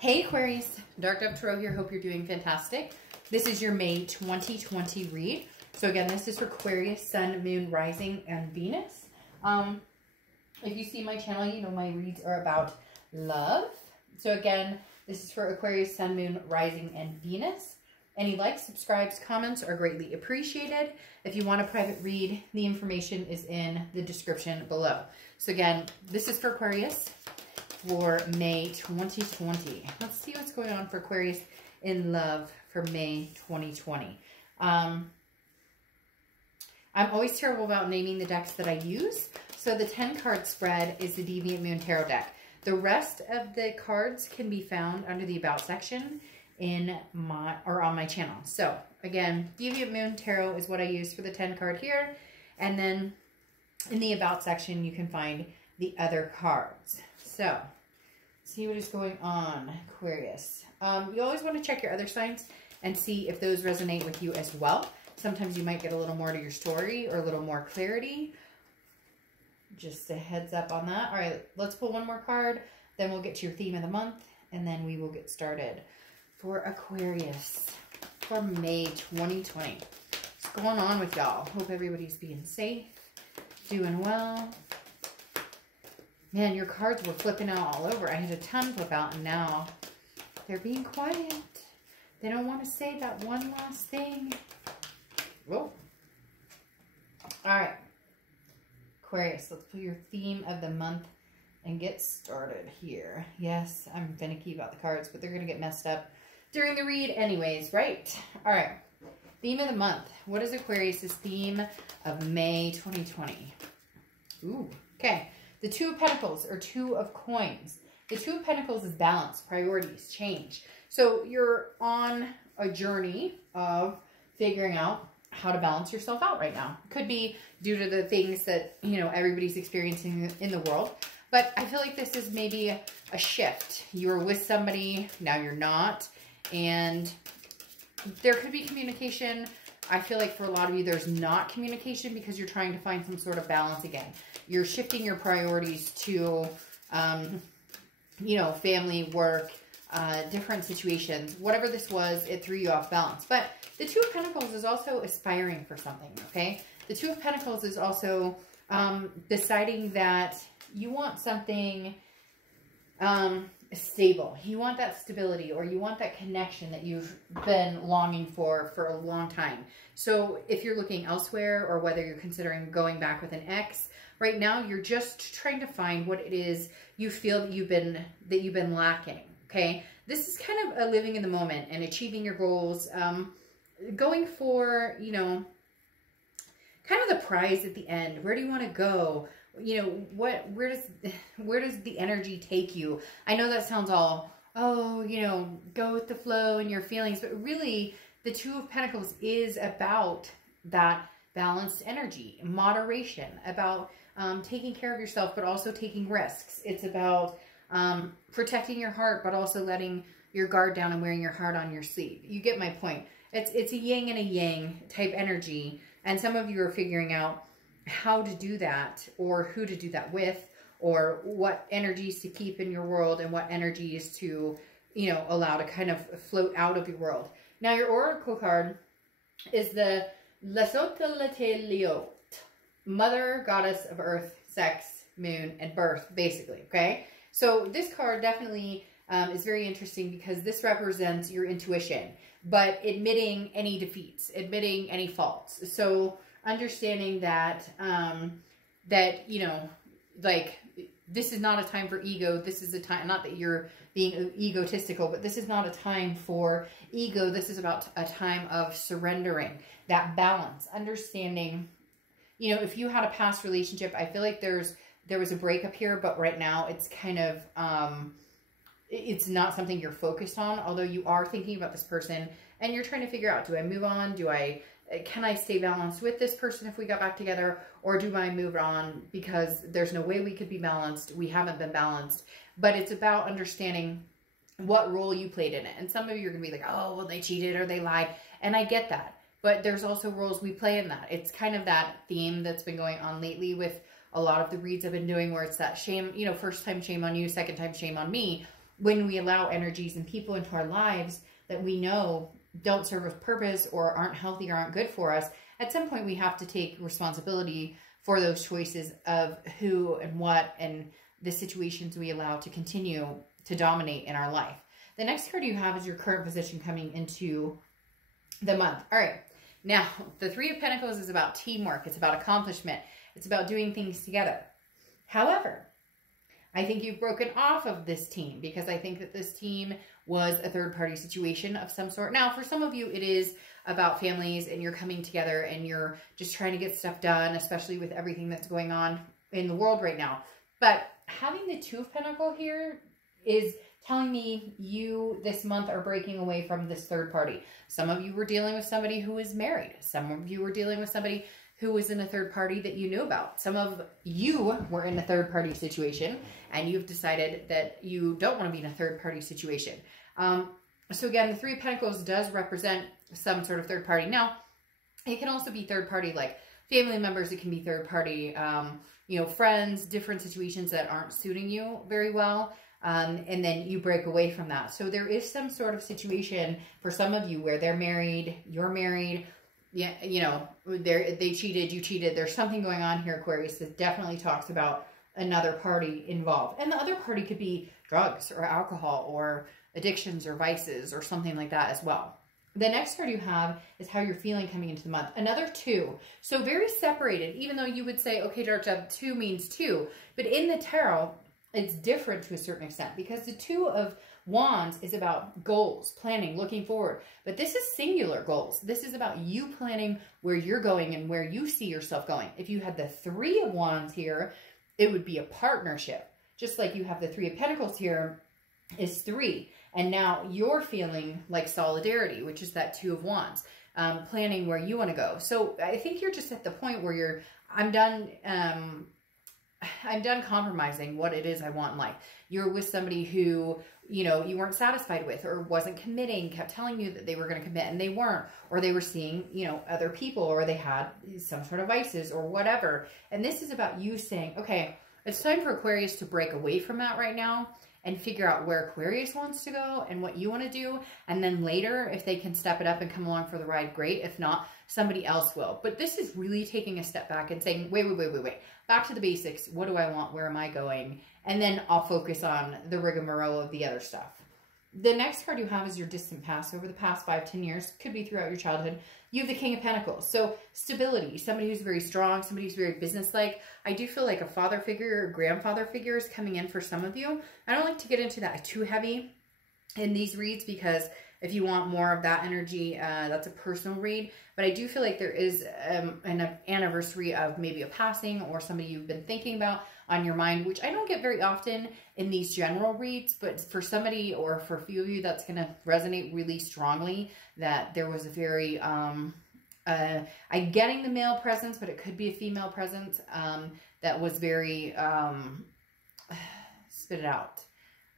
Hey Aquarius, Dark Dove Tarot here. Hope you're doing fantastic. This is your May 2020 read. So again, this is for Aquarius, Sun, Moon, Rising, and Venus. If you see my channel, you know my reads are about love. So again, this is for Aquarius, Sun, Moon, Rising, and Venus. Any likes, subscribes, comments are greatly appreciated. If you want a private read, the information is in the description below. So again, this is for Aquarius for May 2020. Let's see what's going on for Aquarius in love for May 2020. I'm always terrible about naming the decks that I use. So the 10 card spread is the Deviant Moon Tarot deck. The rest of the cards can be found under the About section in my on my channel. So again, Deviant Moon Tarot is what I use for the 10 card here. And then in the About section, you can find the other cards. So, see what is going on, Aquarius. You always want to check your other signs and see if those resonate with you as well. Sometimes you might get a little more to your story or a little more clarity. Just a heads up on that. All right, let's pull one more card. Then we'll get to your theme of the month. And then we will get started for Aquarius for May 2020. What's going on with y'all? Hope everybody's being safe, doing well. Man, your cards were flipping out all over. I had a ton flip out, and now they're being quiet. They don't want to say that one last thing. Whoa. All right. Aquarius, let's put your theme of the month and get started here. Yes, I'm finicky about the cards, but they're going to get messed up during the read anyways, right? All right. Theme of the month. What is Aquarius' theme of May 2020? Ooh, okay. The Two of Pentacles or Two of Coins. The Two of Pentacles is balance, priorities, change. So you're on a journey of figuring out how to balance yourself out right now. Could be due to the things that, you know, everybody's experiencing in the world. But I feel like this is maybe a shift. You were with somebody, now you're not. And there could be communication. I feel like for a lot of you, there's not communication because you're trying to find some sort of balance again. You're shifting your priorities to, you know, family, work, different situations. Whatever this was, it threw you off balance. But the Two of Pentacles is also aspiring for something, okay? The Two of Pentacles is also deciding that you want something stable. You want that stability, or you want that connection that you've been longing for a long time. So if you're looking elsewhere, or whether you're considering going back with an ex, right now you're just trying to find what it is you feel that you've been lacking. Okay, this is kind of a living in the moment and achieving your goals, going for, you know, kind of the prize at the end. Where do you want to go? You know, where does the energy take you? I know that sounds all, oh, you know, go with the flow and your feelings, but really the Two of Pentacles is about that balanced energy, moderation, about taking care of yourself, but also taking risks. It's about protecting your heart, but also letting your guard down and wearing your heart on your sleeve. You get my point. It's a yin and a yang type energy. And some of you are figuring out how to do that, or who to do that with, or what energies to keep in your world and what energies to, you know, allow to kind of float out of your world. Now, your oracle card is the Lesotho, Mother, Goddess of Earth, Sex, Moon, and Birth, basically, okay? So this card definitely is very interesting because this represents your intuition, but admitting any defeats, admitting any faults. So understanding that, you know, like, this is not a time for ego. This is a time, not that you're being egotistical, but this is not a time for ego. This is about a time of surrendering, that balance, understanding, you know, if you had a past relationship, I feel like there was a breakup here, but right now it's kind of, it's not something you're focused on, although you are thinking about this person and you're trying to figure out, do I move on? Can I stay balanced with this person if we got back together, or do I move on because there's no way we could be balanced? We haven't been balanced, but it's about understanding what role you played in it. And some of you are going to be like, oh, well, they cheated or they lied. And I get that, but there's also roles we play in that. It's kind of that theme that's been going on lately with a lot of the reads I've been doing, where it's that shame, you know, first time shame on you, second time shame on me. when we allow energies and people into our lives that we know don't serve a purpose or aren't healthy or aren't good for us, at some point we have to take responsibility for those choices of who and what and the situations we allow to continue to dominate in our life. The next card you have is your current position coming into the month. All right. Now, the Three of Pentacles is about teamwork. It's about accomplishment. It's about doing things together. However, I think you've broken off of this team because I think that this team was a third-party situation of some sort. Now, for some of you, it is about families and you're coming together and you're just trying to get stuff done, especially with everything that's going on in the world right now. But having the Two of Pentacles here is telling me you this month are breaking away from this third party. Some of you were dealing with somebody who is married. Some of you were dealing with somebody who was in a third party that you knew about. Some of you were in a third party situation and you've decided that you don't want to be in a third party situation. So again, the Three of Pentacles does represent some sort of third party. Now, it can also be third party like family members. It can be third party, you know, friends, different situations that aren't suiting you very well. And then you break away from that. So there is some sort of situation for some of you where they're married, you're married, yeah, you know, they cheated, you cheated. There's something going on here, Aquarius, that definitely talks about another party involved. And the other party could be drugs or alcohol or addictions or vices or something like that as well. The next card you have is how you're feeling coming into the month. Another two. So very separated, even though you would say, okay, Dark Dove, two means two. But in the tarot, it's different to a certain extent because the Two of Wands is about goals, planning, looking forward. But this is singular goals. This is about you planning where you're going and where you see yourself going. If you had the Three of Wands here, it would be a partnership. Just like you have the Three of Pentacles here is three. And now you're feeling like solidarity, which is that Two of Wands, planning where you want to go. So I think you're just at the point where you're, I'm done compromising what it is I want in life. You're with somebody who, you know, you weren't satisfied with or wasn't committing, kept telling you that they were going to commit and they weren't, or they were seeing, you know, other people, or they had some sort of vices or whatever. And this is about you saying, okay, it's time for Aquarius to break away from that right now and figure out where Aquarius wants to go and what you want to do. And then later, if they can step it up and come along for the ride, great. If not, somebody else will. But this is really taking a step back and saying, wait. Back to the basics. What do I want? Where am I going? And then I'll focus on the rigmarole of the other stuff. The next card you have is your distant past. Over the past 5-10 years, could be throughout your childhood, you have the King of Pentacles. So stability, somebody who's very strong, somebody who's very businesslike. I do feel like a father figure or grandfather figure is coming in for some of you. I don't like to get into that too heavy in these reads because if you want more of that energy, that's a personal read. But I do feel like there is an anniversary of maybe a passing or somebody you've been thinking about on your mind, which I don't get very often in these general reads. But for somebody or for a few of you, that's going to resonate really strongly that there was a very, I'm getting the male presence, but it could be a female presence that was very, spit it out.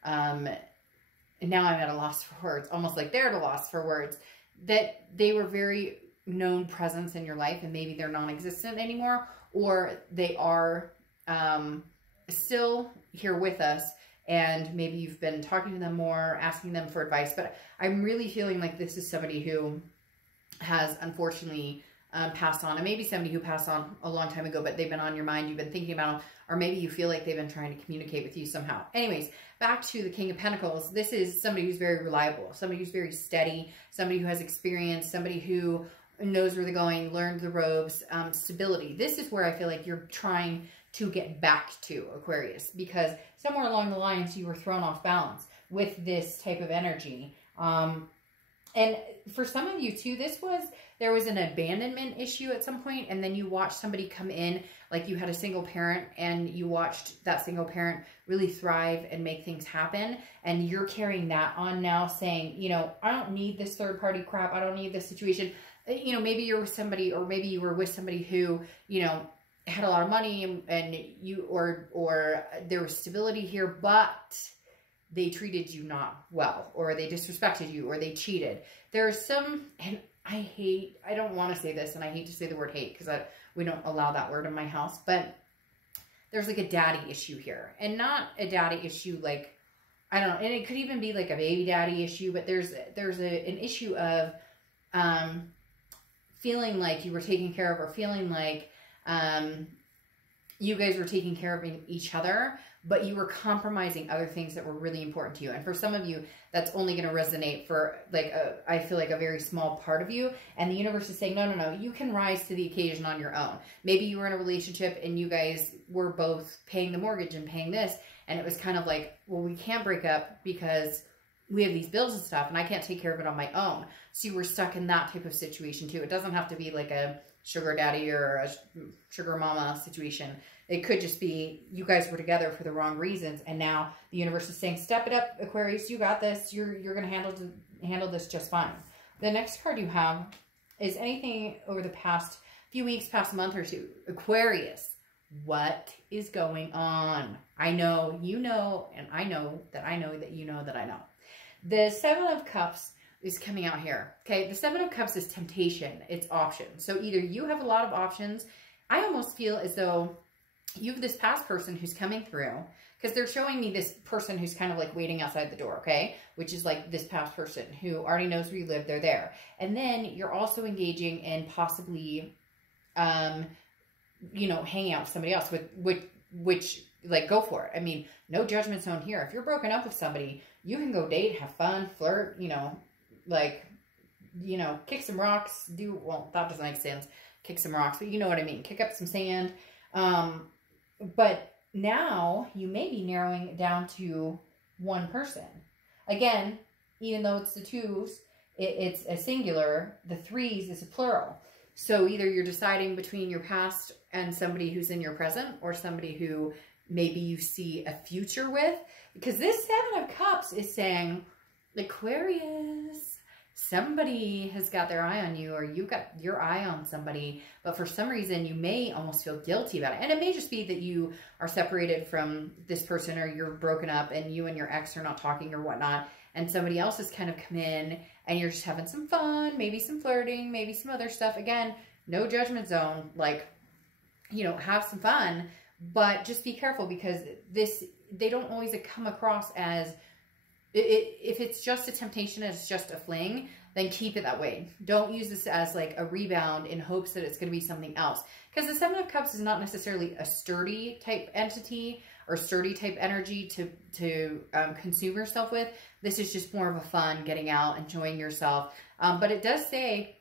And now I'm at a loss for words, almost like they're at a loss for words, that they were very known presence in your life and maybe they're non-existent anymore, or they are still here with us and maybe you've been talking to them more, asking them for advice. But I'm really feeling like this is somebody who has unfortunately passed on, and maybe somebody who passed on a long time ago, but they've been on your mind, you've been thinking about them, or maybe you feel like they've been trying to communicate with you somehow. Anyways, back to the King of Pentacles. This is somebody who's very reliable, somebody who's very steady, somebody who has experience, somebody who knows where they're going, learned the ropes, stability. This is where I feel like you're trying to get back to, Aquarius, because somewhere along the lines you were thrown off balance with this type of energy. And for some of you too, there was an abandonment issue at some point, and then you watched somebody come in, like you had a single parent and you watched that single parent really thrive and make things happen. And you're carrying that on now saying, you know, I don't need this third party crap. I don't need this situation. You know, maybe you're with somebody, or maybe you were with somebody who, you know, had a lot of money and you, or there was stability here, but they treated you not well, or they disrespected you, or they cheated. There's some, and I don't want to say this, and I hate to say the word hate because we don't allow that word in my house, but there's like a daddy issue here, and not a daddy issue like I don't know, and it could even be like a baby daddy issue, but there's an issue of feeling like you were taken care of, or feeling like you guys were taking care of each other, but you were compromising other things that were really important to you. And for some of you, that's only going to resonate for like I feel like a very small part of you. And the universe is saying, no, no, no, you can rise to the occasion on your own. Maybe you were in a relationship and you guys were both paying the mortgage and paying this. And it was kind of like, well, we can't break up because we have these bills and stuff and I can't take care of it on my own. So you were stuck in that type of situation too. It doesn't have to be like a sugar daddy or a sugar mama situation. It could just be you guys were together for the wrong reasons, and now the universe is saying, step it up, Aquarius, you got this. You're going to handle this just fine. The next card you have is anything over the past few weeks, past month or two. Aquarius, what is going on? I know you know, and I know that I know that you know that I know. The Seven of Cups is coming out here. Okay, the Seven of Cups is temptation. It's options. So either you have a lot of options. I almost feel as though you have this past person who's coming through, because they're showing me this person who's kind of like waiting outside the door, okay? Which is like this past person who already knows where you live. They're there. And then you're also engaging in possibly, you know, hanging out with somebody else, which like, go for it. I mean, no judgment zone here. If you're broken up with somebody, you can go date, have fun, flirt, you know, like, you know, kick some rocks, well, that doesn't make sense, kick some rocks, but you know what I mean, kick up some sand. But now you may be narrowing it down to one person. Again, even though it's the twos, it's a singular, the threes is a plural. So either you're deciding between your past and somebody who's in your present, or somebody who maybe you see a future with, because this Seven of Cups is saying, Aquarius, somebody has got their eye on you, or you got your eye on somebody, but for some reason you may almost feel guilty about it. And it may just be that you are separated from this person, or you're broken up and you and your ex are not talking or whatnot, and somebody else has kind of come in and you're just having some fun, maybe some flirting, maybe some other stuff. Again, no judgment zone, like, you know, have some fun, but just be careful, because they don't always come across as, if it's just a temptation, it's just a fling, then keep it that way. Don't use this as like a rebound in hopes that it's going to be something else. Because the Seven of Cups is not necessarily a sturdy type entity or sturdy type energy to consume yourself with. This is just more of a fun, getting out, enjoying yourself. But it does say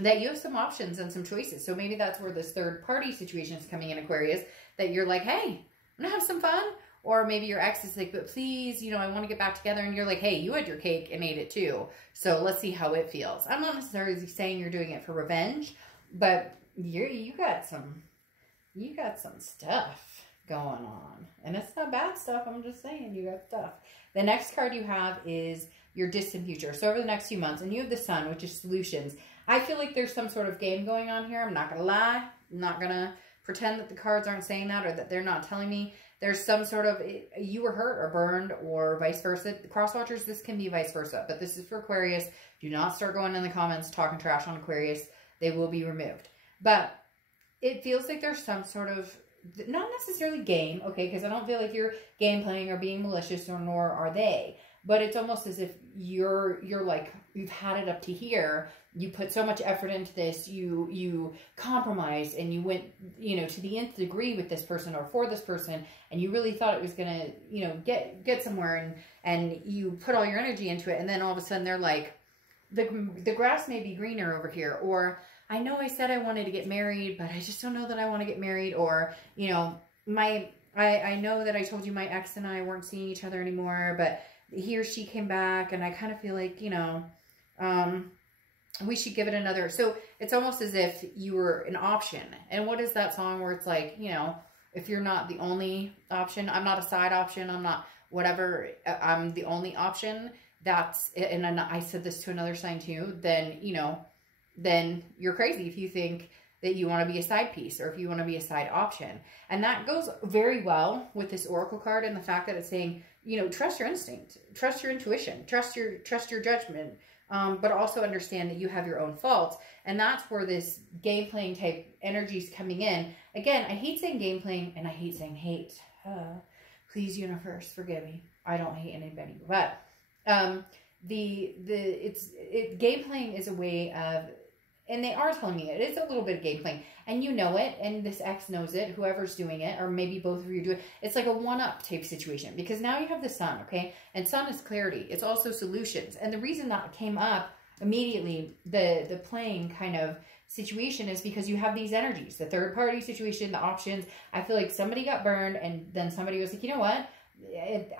that you have some options and some choices. So maybe that's where this third party situation is coming in, Aquarius, that you're like, hey, I'm going to have some fun. Or maybe your ex is like, but please, you know, I want to get back together. And you're like, hey, you had your cake and ate it too. So let's see how it feels. I'm not necessarily saying you're doing it for revenge, but you got some stuff going on. And it's not bad stuff. I'm just saying you got stuff. The next card you have is your distant future. So over the next few months, and you have the Sun, which is solutions. I feel like there's some sort of game going on here. I'm not going to lie. I'm not going to pretend that the cards aren't saying that, or that they're not telling me. There's some sort of, you were hurt or burned, or vice versa. Crosswatchers, this can be vice versa, but this is for Aquarius. Do not start going in the comments talking trash on Aquarius. They will be removed. But it feels like there's some sort of, not necessarily game, okay, because I don't feel like you're game playing or being malicious, or nor are they. But it's almost as if you're like, you've had it up to here. You put so much effort into this. You compromised, and you went, you know, to the nth degree with this person or for this person, and you really thought it was gonna, you know, get somewhere, and you put all your energy into it, and then all of a sudden they're like, the grass may be greener over here, or I know I said I wanted to get married, but I just don't know that I want to get married, or, you know, I know that I told you my ex and I weren't seeing each other anymore, but he or she came back, and I kind of feel like, you know, we should give it another. So it's almost as if you were an option. And what is that song where it's like, you know, if you're not the only option, I'm not a side option, I'm not whatever, I'm the only option. That's, and I said this to another sign too, then, you know, then you're crazy if you think that you want to be a side piece, or if you want to be a side option. And that goes very well with this Oracle card, and the fact that it's saying, you know, trust your instinct, trust your intuition, trust your judgment, but also understand that you have your own faults. And that's where this game playing type energy is coming in. Again, I hate saying game playing, and I hate saying hate. Please, universe, forgive me. I don't hate anybody, but game playing is a way of, and they are telling me it is a little bit of game playing, and you know it, and this ex knows it, whoever's doing it, or maybe both of you do it. It's like a one-up type situation, because now you have the sun, okay? And sun is clarity. It's also solutions. And the reason that came up immediately, the playing kind of situation, is because you have these energies, the third party situation, the options. I feel like somebody got burned, and then somebody was like, you know what?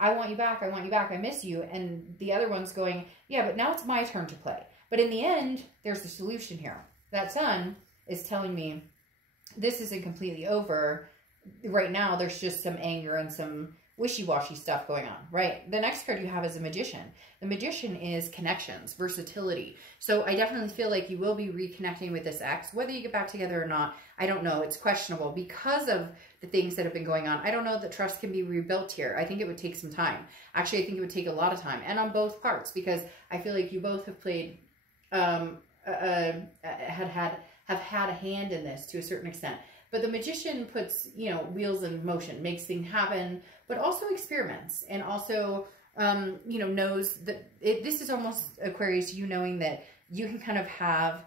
I want you back. I want you back. I miss you. And the other one's going, yeah, but now it's my turn to play. But in the end, there's the solution here. That sun is telling me this isn't completely over. Right now, there's just some anger and some wishy-washy stuff going on, right? The next card you have is a magician. The magician is connections, versatility. So I definitely feel like you will be reconnecting with this ex. Whether you get back together or not, I don't know. It's questionable because of the things that have been going on. I don't know that trust can be rebuilt here. I think it would take some time. Actually, I think it would take a lot of time, and on both parts, because I feel like you both have played, have had a hand in this to a certain extent. But the magician puts, you know, wheels in motion, makes things happen, but also experiments, and also, you know, knows that this is almost, Aquarius, you knowing that you can kind of have,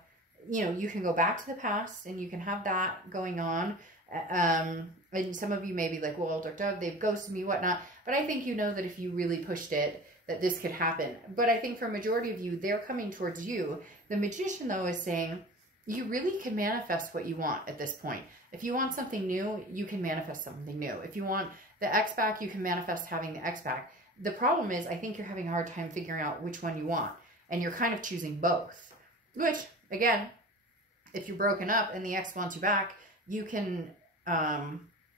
you know, you can go back to the past and you can have that going on. And some of you may be like, well, Dark Dove, they've ghosted me, whatnot. But I think you know that if you really pushed it, that this could happen. But I think for a majority of you, they're coming towards you. The magician, though, is saying you really can manifest what you want at this point. If you want something new, you can manifest something new. If you want the ex back, you can manifest having the ex back. The problem is, I think you're having a hard time figuring out which one you want. And you're kind of choosing both. Which, again, if you're broken up and the ex wants you back, you can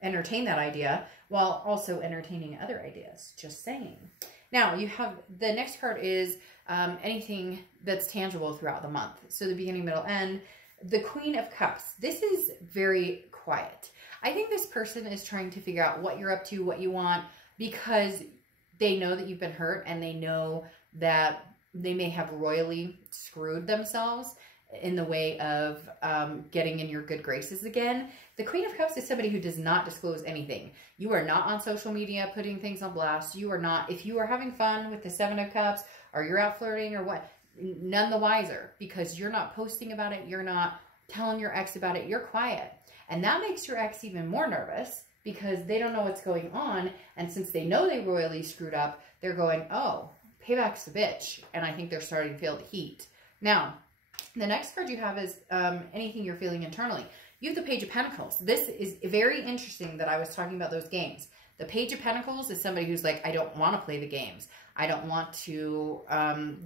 entertain that idea while also entertaining other ideas. Just saying. Now, you have, the next card is anything that's tangible throughout the month. So the beginning, middle, end. The Queen of Cups. This is very quiet. I think this person is trying to figure out what you're up to, what you want, because they know that you've been hurt, and they know that they may have royally screwed themselves in the way of getting in your good graces again. The Queen of Cups is somebody who does not disclose anything. You are not on social media putting things on blast. You are not, if you are having fun with the Seven of Cups, or you're out flirting or what, none the wiser, because you're not posting about it. You're not telling your ex about it. You're quiet. And that makes your ex even more nervous, because they don't know what's going on. And since they know they royally screwed up, they're going, oh, payback's a bitch. And I think they're starting to feel the heat. Now, the next card you have is anything you're feeling internally. You have the Page of Pentacles. This is very interesting that I was talking about those games. The Page of Pentacles is somebody who's like, I don't want to play the games. I don't want to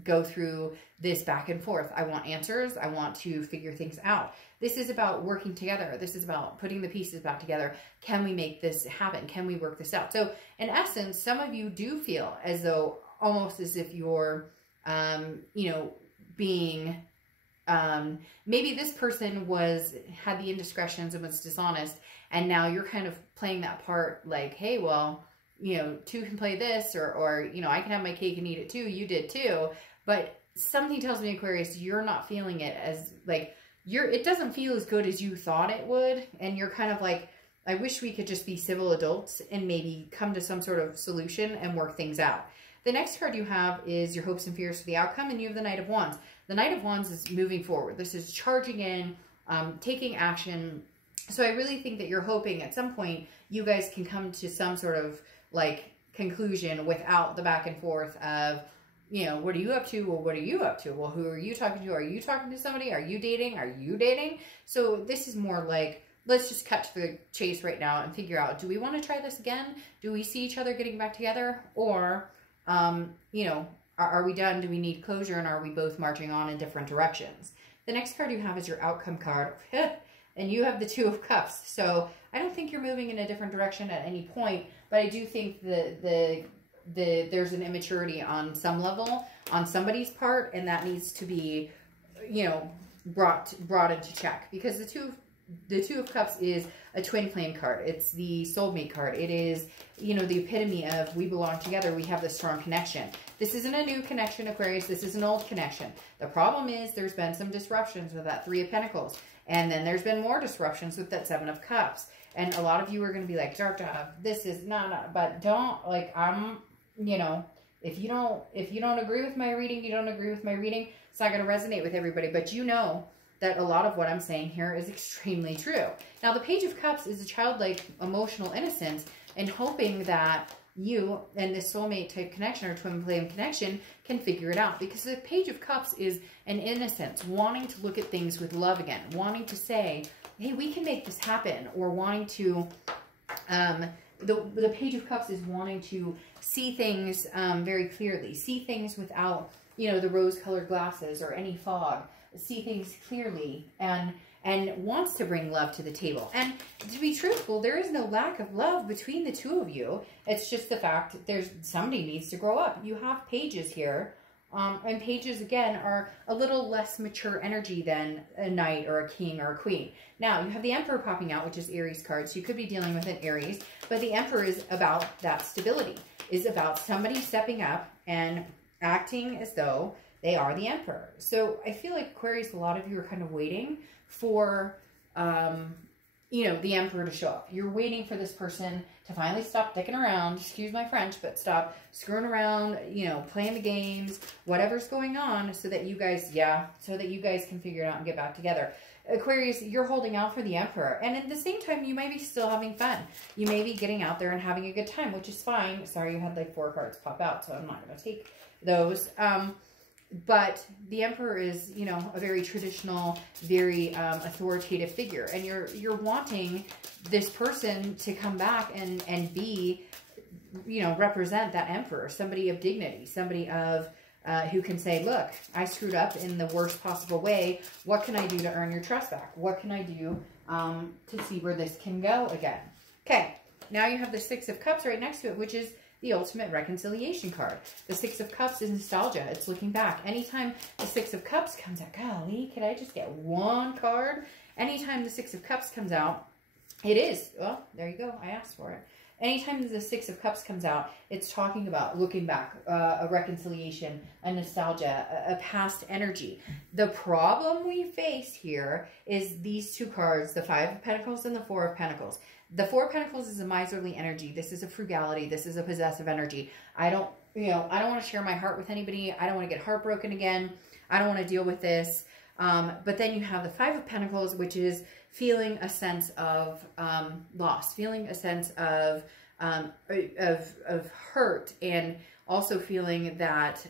go through this back and forth. I want answers. I want to figure things out. This is about working together. This is about putting the pieces back together. Can we make this happen? Can we work this out? So in essence, some of you do feel as though, almost as if you're, you know, being, maybe this person had the indiscretions and was dishonest, and now you're kind of playing that part like, hey, well, you know, two can play this, or, you know, I can have my cake and eat it too. You did too. But something tells me, Aquarius, you're not feeling it as like, it doesn't feel as good as you thought it would. And you're kind of like, I wish we could just be civil adults and maybe come to some sort of solution and work things out. The next card you have is your hopes and fears for the outcome, and you have the Knight of Wands. The Knight of Wands is moving forward. This is charging in, taking action. So I really think that you're hoping at some point you guys can come to some sort of like conclusion without the back and forth of, you know, what are you up to? Well, what are you up to? Well, who are you talking to? Are you talking to somebody? Are you dating? Are you dating? So this is more like, let's just cut to the chase right now and figure out, do we want to try this again? Do we see each other getting back together? Or, you know, are we done? Do we need closure? And are we both marching on in different directions? The next card you have is your outcome card. And you have the Two of Cups. So I don't think you're moving in a different direction at any point, but I do think there's an immaturity on some level on somebody's part, and that needs to be, you know, brought into check, because the Two of Cups is a twin flame card. It's the soulmate card. It is, you know, the epitome of we belong together. We have this strong connection. This isn't a new connection, Aquarius. This is an old connection. The problem is there's been some disruptions with that Three of Pentacles. And then there's been more disruptions with that Seven of Cups. And a lot of you are going to be like, Dark Dove, this is, no, but don't, like, you know, if you don't agree with my reading, you don't agree with my reading. It's not going to resonate with everybody, but you know that a lot of what I'm saying here is extremely true. Now, the Page of Cups is a childlike emotional innocence and hoping that you and this soulmate type connection or twin flame connection can figure it out, because the Page of Cups is an innocence, wanting to look at things with love again, wanting to say, hey, we can make this happen, or wanting to, the Page of Cups is wanting to see things very clearly, see things without, you know, the rose-colored glasses or any fog, see things clearly, and wants to bring love to the table. And to be truthful, there is no lack of love between the two of you. It's just the fact that somebody needs to grow up. You have pages here, and pages, again, are a little less mature energy than a knight or a king or a queen. Now, you have the Emperor popping out, which is Aries card, so you could be dealing with an Aries, but the Emperor is about that stability, is about somebody stepping up and acting as though they are the Emperor. So I feel like, Aquarius, a lot of you are kind of waiting for, you know, the Emperor to show up. You're waiting for this person to finally stop dicking around, excuse my French, but stop screwing around, you know, playing the games, whatever's going on, so that you guys, so that you guys can figure it out and get back together. Aquarius, you're holding out for the Emperor. And at the same time, you might be still having fun. You may be getting out there and having a good time, which is fine. Sorry, you had like 4 cards pop out, so I'm not going to take those. But the Emperor is, you know, a very traditional, very authoritative figure. And you're wanting this person to come back and be, you know, represent that Emperor, somebody of dignity, somebody of who can say, look, I screwed up in the worst possible way. What can I do to earn your trust back? What can I do to see where this can go again? Okay, now you have the Six of Cups right next to it, which is the ultimate reconciliation card. The Six of Cups is nostalgia. It's looking back. Anytime the Six of Cups comes out, golly, could I just get one card? Anytime the Six of Cups comes out, it is, well, there you go. I asked for it. Anytime the Six of Cups comes out, it's talking about looking back, a reconciliation, a nostalgia, a past energy. The problem we face here is these two cards, the Five of Pentacles and the Four of Pentacles. The Four of Pentacles is a miserly energy. This is a frugality. This is a possessive energy. I don't want to share my heart with anybody. I don't want to get heartbroken again. I don't want to deal with this. But then you have the Five of Pentacles, which is feeling a sense of loss, feeling a sense of hurt, and also feeling that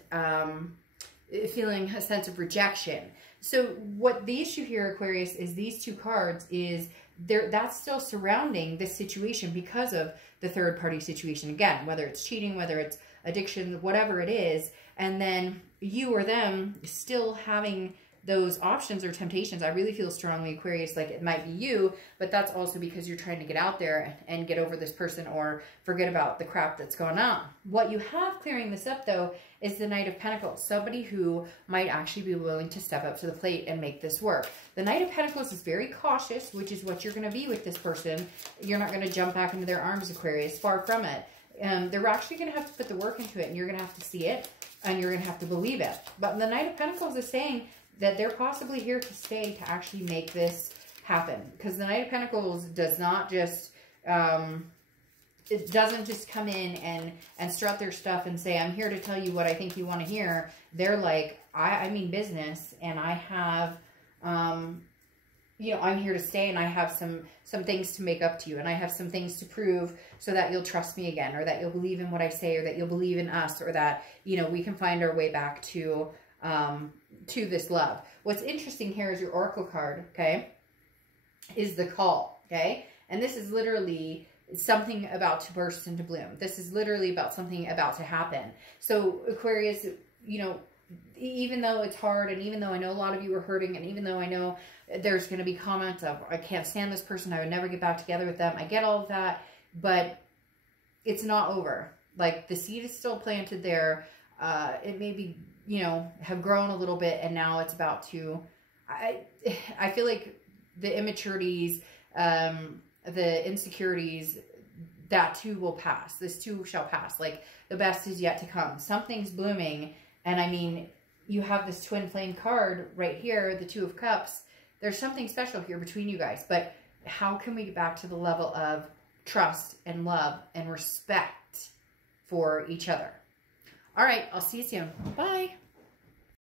feeling a sense of rejection. So what the issue here, Aquarius, is these two cards is that's still surrounding this situation because of the third party situation. Again, whether it's cheating, whether it's addiction, whatever it is, and then you or them still having those options or temptations. I really feel strongly, Aquarius, like it might be you, but that's also because you're trying to get out there and get over this person or forget about the crap that's going on. What you have clearing this up, though, is the Knight of Pentacles, somebody who might actually be willing to step up to the plate and make this work. The Knight of Pentacles is very cautious, which is what you're going to be with this person. You're not going to jump back into their arms, Aquarius, far from it. They're actually going to have to put the work into it, and you're going to have to see it, and you're going to have to believe it. But the Knight of Pentacles is saying that they're possibly here to stay to actually make this happen. Because the Knight of Pentacles does not just, it doesn't just come in and strut their stuff and say, I'm here to tell you what I think you want to hear. They're like, I mean business, and I have, you know, I'm here to stay, and I have some things to make up to you, and I have some things to prove so that you'll trust me again, or that you'll believe in what I say, or that you'll believe in us, or that, you know, we can find our way back to this love. What's interesting here is your Oracle card, okay, is the Call, okay? And this is literally something about to burst into bloom. This is literally about something about to happen. So Aquarius, you know, even though it's hard, and even though I know a lot of you are hurting, and even though I know there's going to be comments of, I can't stand this person, I would never get back together with them, I get all of that, but it's not over. Like, the seed is still planted there. It may be, you know, have grown a little bit, and now it's about to, I feel like the immaturities, the insecurities, that too will pass. This too shall pass. Like, the best is yet to come. Something's blooming. And I mean, you have this twin flame card right here, the Two of Cups. There's something special here between you guys. But how can we get back to the level of trust and love and respect for each other. All right, I'll see you soon. Bye.